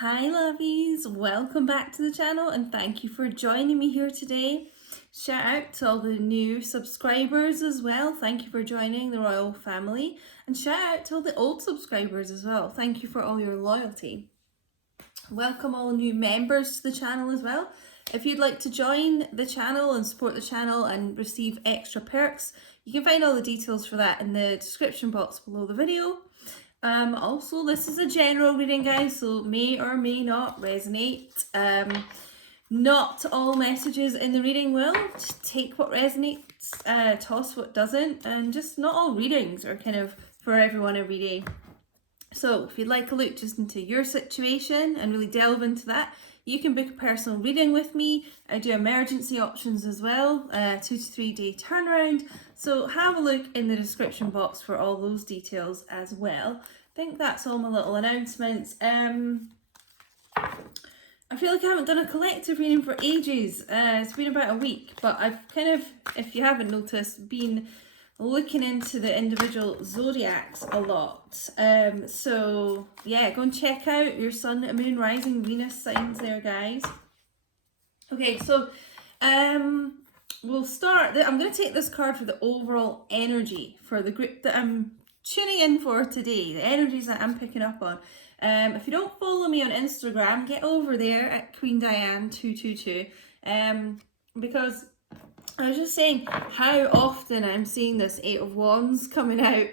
Hi lovies, welcome back to the channel and thank you for joining me here today. Shout out to all the new subscribers as well, thank you for joining the royal family, and shout out to all the old subscribers as well, thank you for all your loyalty. Welcome all new members to the channel as well. If you'd like to join the channel and support the channel and receive extra perks, you can find all the details for that in the description box below the video. Also, this is a general reading, guys, so may or may not resonate. Not all messages in the reading will. Just take what resonates, toss what doesn't, and just not all readings are kind of for everyone every day. So if you'd like a look just into your situation and really delve into that, you can book a personal reading with me. I do emergency options as well, 2 to 3 day turnaround. So have a look in the description box for all those details as well. I think that's all my little announcements. I feel like I haven't done a collective reading for ages. It's been about a week, but I've kind of, if you haven't noticed, been looking into the individual zodiacs a lot. So yeah, go and check out your sun, moon, rising, Venus signs there, guys. Okay, so we'll start. I'm going to take this card for the overall energy for the group that I'm tuning in for today, the energies that I'm picking up on. If you don't follow me on Instagram, get over there at QueenDiane222, because I was just saying how often I'm seeing this Eight of Wands coming out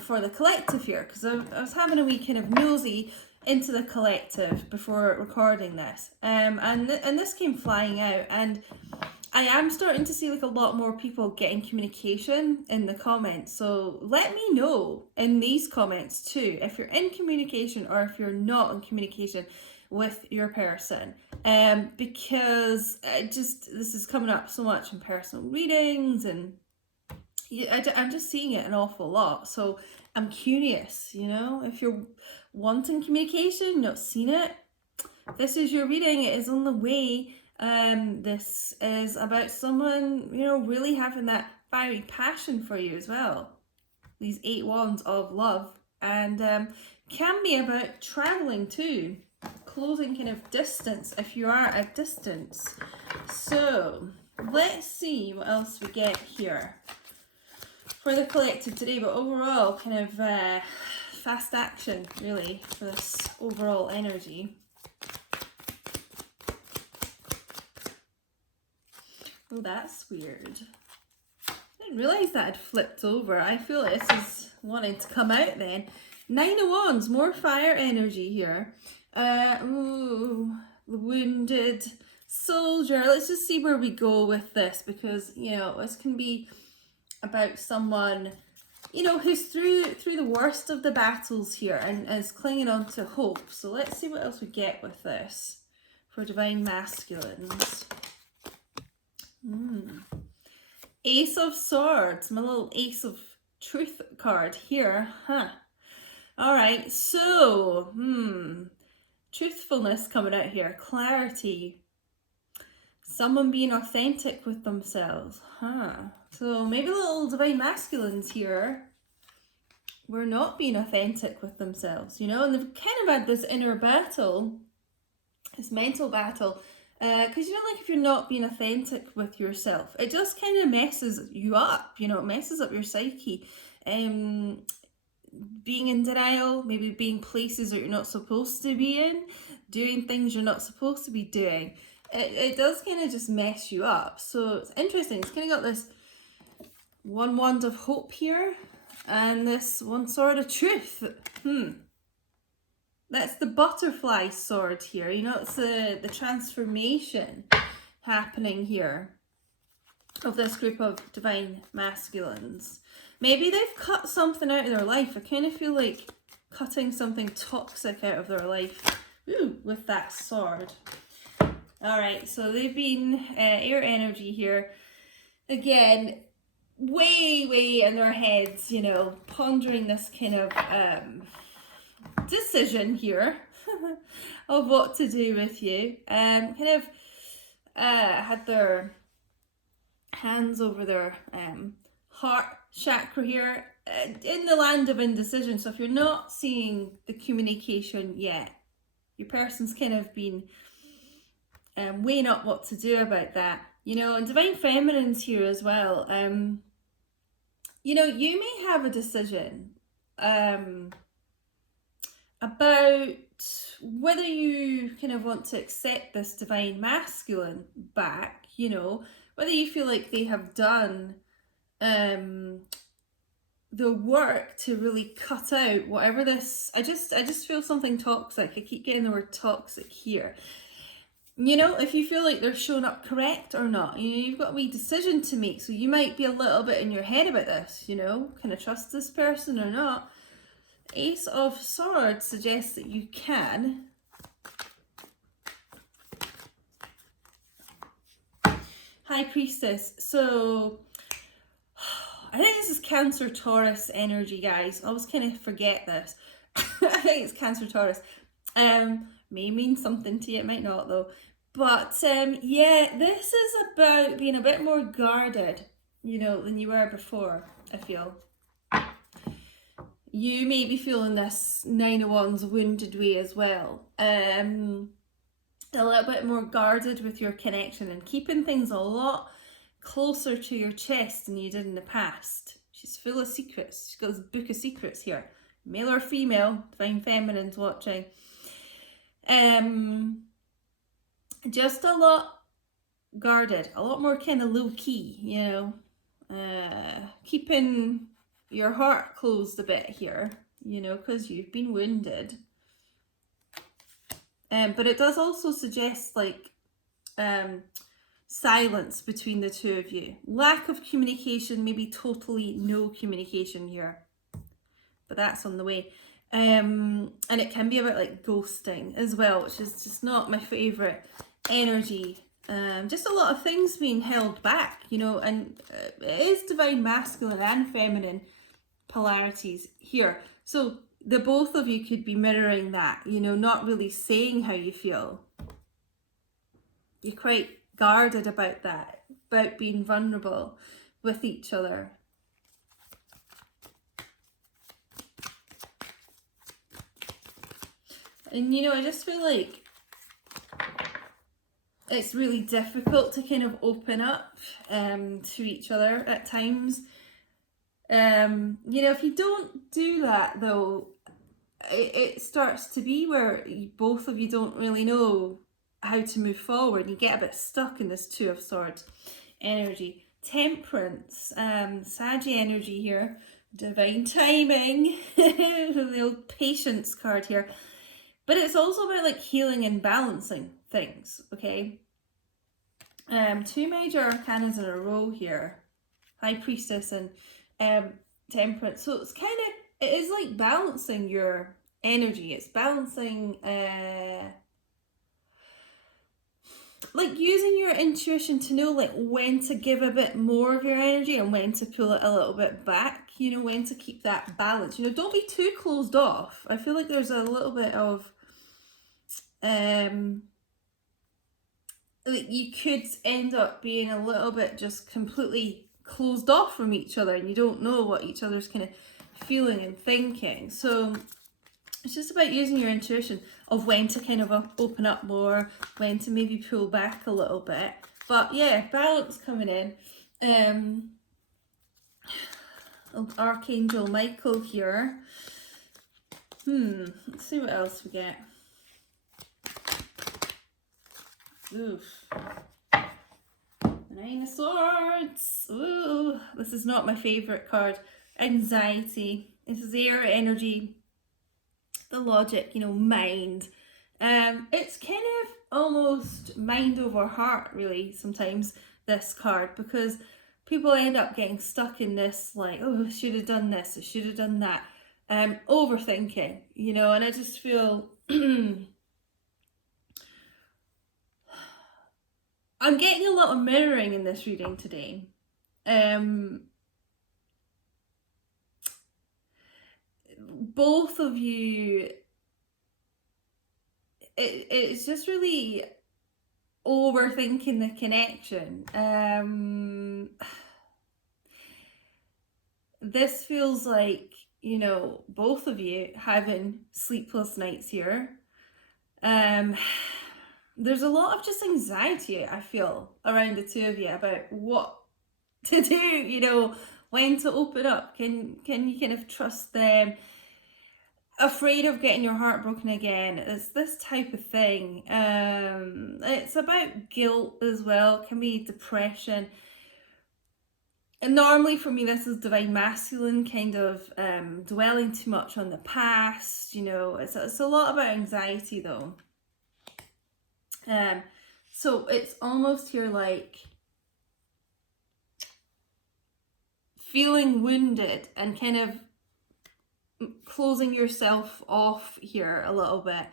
for the collective here, because I was having a wee kind of nosy into the collective before recording this, and this came flying out, and I am starting to see like a lot more people getting communication in the comments. So let me know in these comments too if you're in communication or if you're not in communication with your person, because this is coming up so much in personal readings, and I'm just seeing it an awful lot. So I'm curious, if you're wanting communication, not seen it, this is your reading. It is on the way. This is about someone, really having that fiery passion for you as well. These 8 wands of love, and can be about traveling too, closing kind of distance if you are at distance. So let's see what else we get here for the collective today, but overall kind of fast action really for this overall energy. Oh, that's weird. I didn't realise that had flipped over. I feel like this is wanting to come out then. 9 of Wands, more fire energy here. Ooh, the wounded soldier. Let's just see where we go with this, because, this can be about someone, who's through the worst of the battles here and is clinging on to hope. So let's see what else we get with this for divine masculines. Ace of Swords, my little Ace of Truth card here, Alright, so, truthfulness coming out here, clarity, someone being authentic with themselves, So maybe little divine masculines here were not being authentic with themselves, and they've kind of had this inner battle, this mental battle, because like if you're not being authentic with yourself, it just kind of messes you up, it messes up your psyche. Being in denial, maybe being places that you're not supposed to be in, doing things you're not supposed to be doing, it does kind of just mess you up. So it's interesting, it's kind of got this one wand of hope here and this one sword of truth. That's the butterfly sword here, it's the transformation happening here of this group of divine masculines. Maybe they've cut something out of their life. I kind of feel like cutting something toxic out of their life with that sword. Alright, so they've been air energy here. Again, way in their heads, pondering this kind of decision here of what to do with you. Had their hands over their heart chakra here, in the land of indecision. So if you're not seeing the communication yet, Your person's kind of been weighing up what to do about that. You know, and Divine Feminine's here as well. You know, you may have a decision about whether you kind of want to accept this Divine Masculine back, you know, whether you feel like they have done the work to really cut out whatever this, I just feel something toxic. I keep getting the word toxic here. You know, if you feel like they're showing up correct or not, you know, you've got a wee decision to make. So you might be a little bit in your head about this, you know, can I trust this person or not? Ace of Swords suggests that you can. High Priestess. So I think this is Cancer Taurus energy, guys. I always kind of forget this. I think it's Cancer Taurus. May mean something to you, it might not though. But yeah, this is about being a bit more guarded, you know, than you were before, I feel. You may be feeling this Nine of Wands wounded way as well. A little bit more guarded with your connection and keeping things a lot closer to your chest than you did in the past. She's full of secrets. She's got this book of secrets here. Male or female, Divine Feminine's watching. Just a lot guarded, a lot more kind of low key, you know, keeping your heart closed a bit here, you know, because you've been wounded. But it does also suggest like silence between the two of you. Lack of communication, maybe totally no communication here. But that's on the way. And it can be about like ghosting as well, which is just not my favourite energy. Just a lot of things being held back, you know, and it is Divine Masculine and Feminine polarities here. So the both of you could be mirroring that, you know, not really saying how you feel. You're quite guarded about that, about being vulnerable with each other. And, you know, I just feel like it's really difficult to kind of open up to each other at times. You know, if you don't do that, though, it starts to be where both of you don't really know how to move forward. You get a bit stuck in this Two of Swords energy. Temperance, Saggy energy here. Divine timing. The old Patience card here. But it's also about like healing and balancing things, okay? Two major arcanas in a row here. High Priestess and Temperance. So it's kind of, it is like balancing your energy. It's balancing, like using your intuition to know like when to give a bit more of your energy and when to pull it a little bit back, you know, when to keep that balance. You know, don't be too closed off. I feel like there's a little bit of you could end up being a little bit just completely closed off from each other and you don't know what each other's kind of feeling and thinking. So it's just about using your intuition of when to kind of open up more, when to maybe pull back a little bit. But yeah, balance coming in. Archangel Michael here. Let's see what else we get. Oof. Nine of Swords. Ooh, this is not my favourite card. Anxiety. This is air energy. The logic, you know, mind. It's kind of almost mind over heart, really, sometimes, this card, because people end up getting stuck in this, like, oh, I should have done this, I should have done that. Overthinking, you know, and I just feel I'm getting a lot of mirroring in this reading today. Both of you, it's just really overthinking the connection. This feels like, you know, both of you having sleepless nights here. There's a lot of just anxiety, I feel, around the two of you about what to do, you know, when to open up. Can you kind of trust them? Afraid of getting your heart broken again. It's this type of thing. It's about guilt as well. It can be depression. And normally for me, this is divine masculine, kind of dwelling too much on the past. You know, it's a lot about anxiety though. So it's almost here like feeling wounded and kind of closing yourself off here a little bit,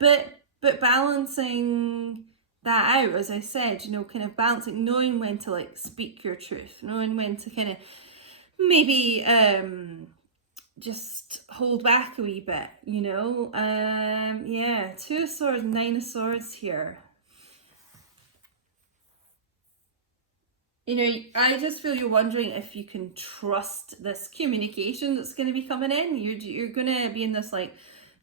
but balancing that out, as I said, you know, kind of balancing, knowing when to like speak your truth, knowing when to kind of maybe just hold back a wee bit, you know. Yeah, 2 of Swords, 9 of Swords here. You know, I just feel you're wondering if you can trust this communication that's going to be coming in. You're going to be in this like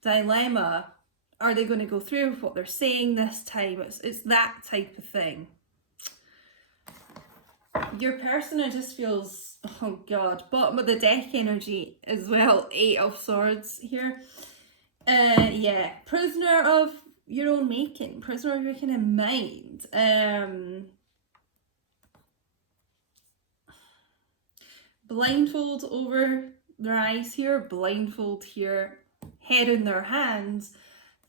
dilemma. Are they going to go through with what they're saying this time? It's that type of thing. Your person, it just feels, oh God, bottom of the deck energy as well. 8 of Swords here. Yeah, prisoner of your own making, prisoner of your kind of mind. Blindfold over their eyes here, blindfold here, head in their hands.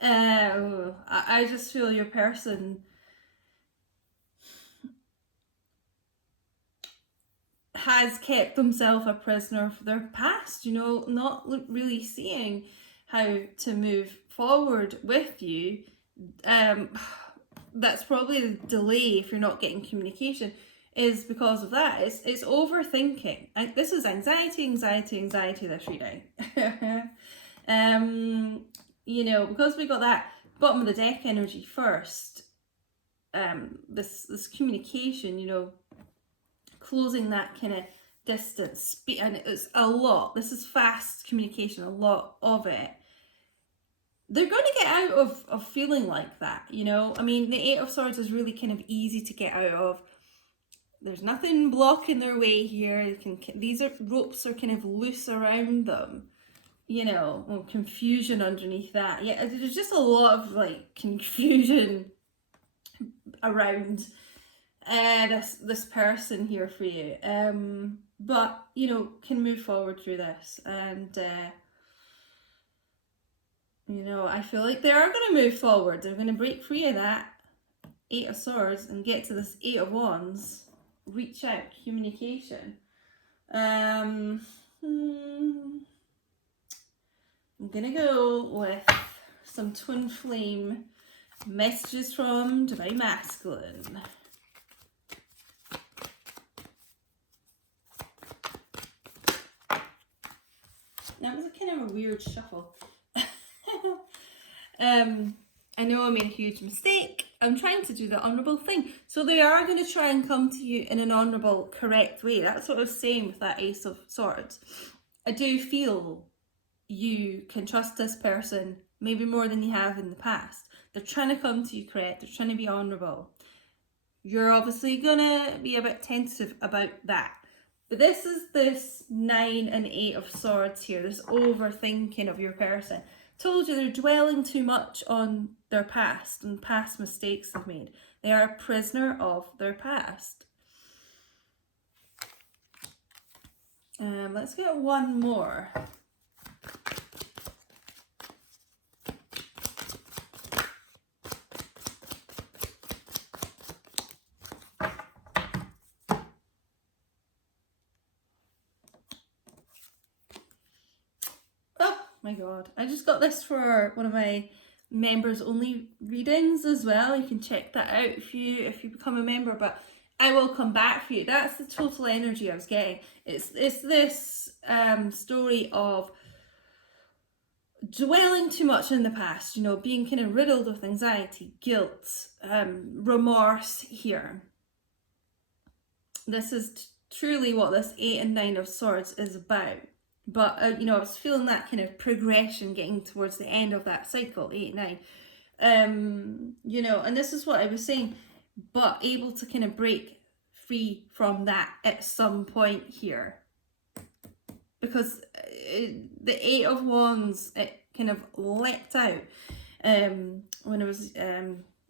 I just feel your person has kept themselves a prisoner for their past, you know, not really seeing how to move forward with you. That's probably the delay if you're not getting communication, is because of that. It's overthinking. This is anxiety, this reading. You know, because we got that bottom of the deck energy first, this communication, you know, closing that kind of distance, and it's a lot. This is fast communication, a lot of it. They're going to get out of feeling like that, you know. I mean, the 8 of Swords is really kind of easy to get out of. There's nothing blocking their way here. These ropes are kind of loose around them, you know. Confusion underneath that. Yeah, there's just a lot of like confusion around this person here for you. But you know, can move forward through this, and you know, I feel like they are going to move forward. They're going to break free of that 8 of Swords and get to this 8 of Wands. Reach out, communication. I'm gonna go with some twin flame messages from Divine Masculine. That was a kind of a weird shuffle. I know I made a huge mistake. I'm trying to do the honourable thing. So they are going to try and come to you in an honourable, correct way. That's what I was saying with that Ace of Swords. I do feel you can trust this person maybe more than you have in the past. They're trying to come to you correct. They're trying to be honourable. You're obviously going to be a bit tentative about that. But this is this 9 and 8 of Swords here. This overthinking of your person. Told you they're dwelling too much on their past and past mistakes they've made. They are a prisoner of their past. Let's get one more. My God, I just got this for one of my members only readings as well. You can check that out if you become a member, but I will come back for you. That's the total energy I was getting. It's this story of dwelling too much in the past, you know, being kind of riddled with anxiety, guilt, remorse here. This is truly what this 8 and 9 of Swords is about. But, you know, I was feeling that kind of progression getting towards the end of that cycle, 8, 9. You know, and this is what I was saying, but able to kind of break free from that at some point here. Because the 8 of Wands, it kind of leapt out when I was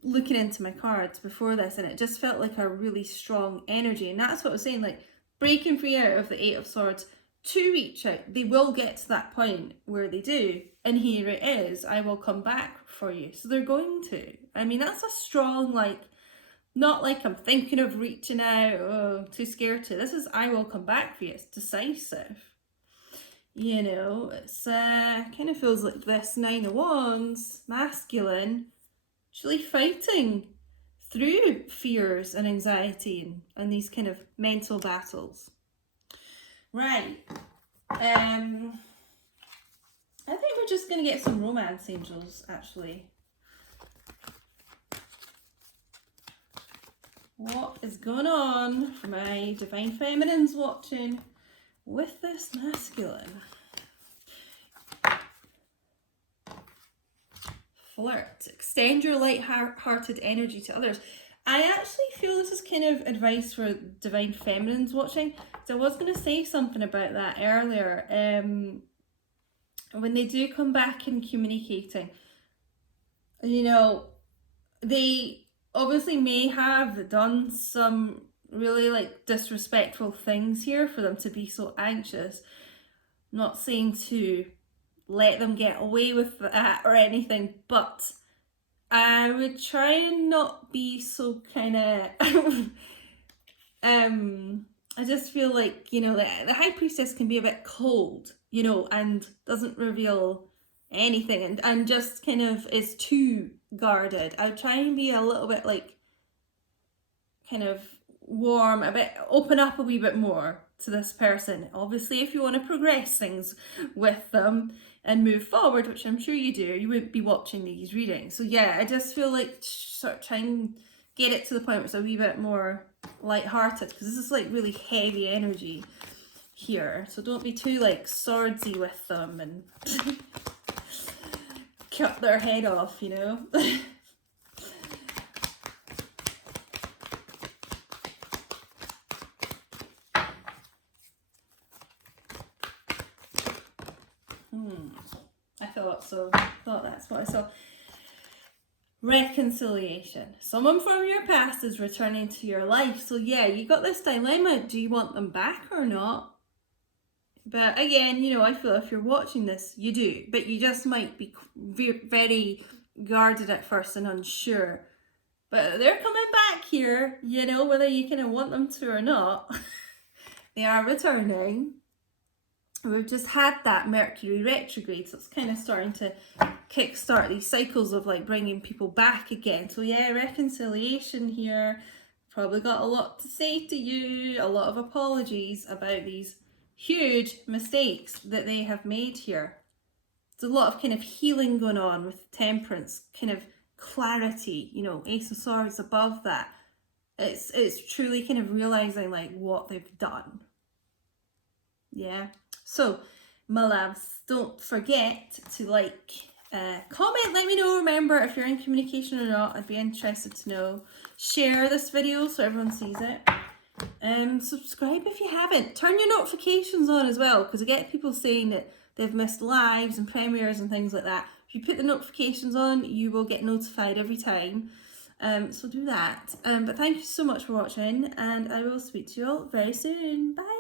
looking into my cards before this, and it just felt like a really strong energy. And that's what I was saying, like breaking free out of the 8 of Swords to reach out. They will get to that point where they do, and here it is, I will come back for you. So they're going to. I mean, that's a strong, like, not like I'm thinking of reaching out, oh, too scared to. This is, I will come back for you. It's decisive. You know, it's kind of feels like this 9 of Wands, masculine, actually fighting through fears and anxiety and these kind of mental battles. Right. I think we're just going to get some romance angels, actually. What is going on for my Divine Feminines watching with this masculine? Flirt. Extend your light-hearted energy to others. I actually feel this is kind of advice for Divine Feminines watching. So I was going to say something about that earlier. When they do come back in communicating, you know, they obviously may have done some really like disrespectful things here for them to be so anxious. I'm not saying to let them get away with that or anything, but I would try and not be so kind of I just feel like, you know, the High Priestess can be a bit cold, you know, and doesn't reveal anything and just kind of is too guarded. I would try and be a little bit like kind of warm, a bit, open up a wee bit more to this person. Obviously, if you want to progress things with them and move forward, which I'm sure you do, you wouldn't be watching these readings. So yeah, I just feel like sort of try and get it to the point where it's a wee bit more light-hearted, because this is like really heavy energy here. So don't be too like swordsy with them and cut their head off, you know. Thought that's what I saw. Reconciliation. Someone from your past is returning to your life. So yeah, you got this dilemma. Do you want them back or not? But again, you know, I feel if you're watching this, you do. But you just might be very guarded at first and unsure. But they're coming back here, you know, whether you kind of want them to or not. They are returning. We've just had that Mercury retrograde, so it's kind of starting to kickstart these cycles of like bringing people back again. So yeah, reconciliation here. Probably got a lot to say to you, a lot of apologies about these huge mistakes that they have made here. There's a lot of kind of healing going on with Temperance, kind of clarity, you know, Ace of Swords above that. It's truly kind of realizing like what they've done. Yeah. So, my loves, don't forget to like, comment, let me know, remember, if you're in communication or not. I'd be interested to know. Share this video so everyone sees it. Subscribe if you haven't. Turn your notifications on as well, because I get people saying that they've missed lives and premieres and things like that. If you put the notifications on, you will get notified every time. So do that. But thank you so much for watching, and I will speak to you all very soon. Bye!